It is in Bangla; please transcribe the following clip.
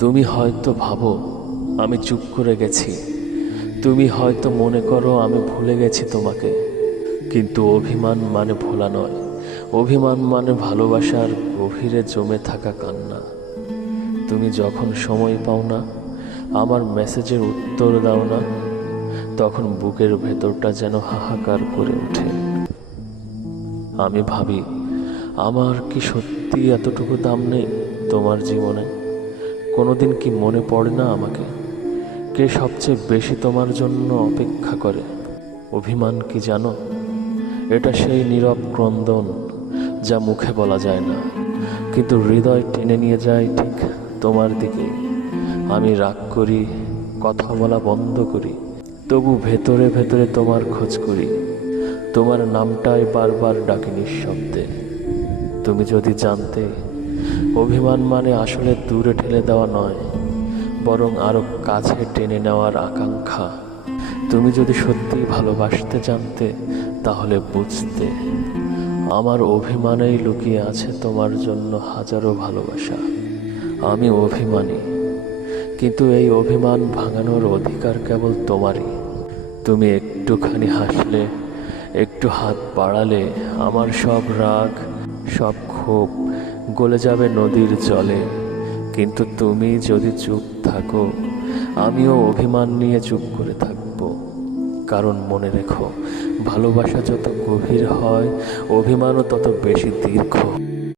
তুমি হয়তো ভাবো আমি চুপ করে গেছি, তুমি হয়তো মনে করো আমি ভুলে গেছি তোমাকে। কিন্তু অভিমান মানে ভোলা নয়, অভিমান মানে ভালোবাসার গভীরে জমে থাকা কান্না। তুমি যখন সময় পাও না, আমার মেসেজের উত্তর দাও না, তখন বুকের ভেতরটা যেন হাহাকার করে ওঠে। আমি ভাবি, আমার কি সত্যি এতটুকু দাম নেই তোমার জীবনে? কোনোদিন কি মনে পড়ে না আমাকে কে সবচেয়ে বেশি তোমার জন্য অপেক্ষা করে? অভিমান কি জানো? এটা সেই নীরব ক্রন্দন যা মুখে বলা যায় না, কিন্তু হৃদয় টেনে নিয়ে যায় ঠিক তোমার দিকে। আমি রাগ করি, কথা বলা বন্ধ করি, তবু ভেতরে ভেতরে তোমার খোঁজ করি। তোমার নামটাই বারবার ডাকি নিঃশব্দে। তুমি যদি জানতে, অভিমান মানে আসলে দূরে ঠেলে দেওয়া নয়, বরং আরো কাছে টেনে নেওয়ার আকাঙ্ক্ষা। তুমি যদি সত্যি ভালোবাসতে জানতে, তাহলে বুঝতে আমার অভিমানেই লুকিয়ে আছে তোমার জন্য হাজারো ভালোবাসা। আমি অভিমানী, কিন্তু এই অভিমান ভাঙানোর অধিকার কেবল তোমারই। তুমি একটুখানি হাসলে, একটু হাত বাড়ালে, আমার সব রাগ, সব ক্ষোভ গলে যাবে নদীর জলে। কিন্তু তুমি যদি চুপ থাকো, আমিও অভিমান নিয়ে চুপ করে থাকবো। কারণ মনে রেখো, ভালোবাসা যত গভীর হয়, অভিমানও তত বেশি দীর্ঘ।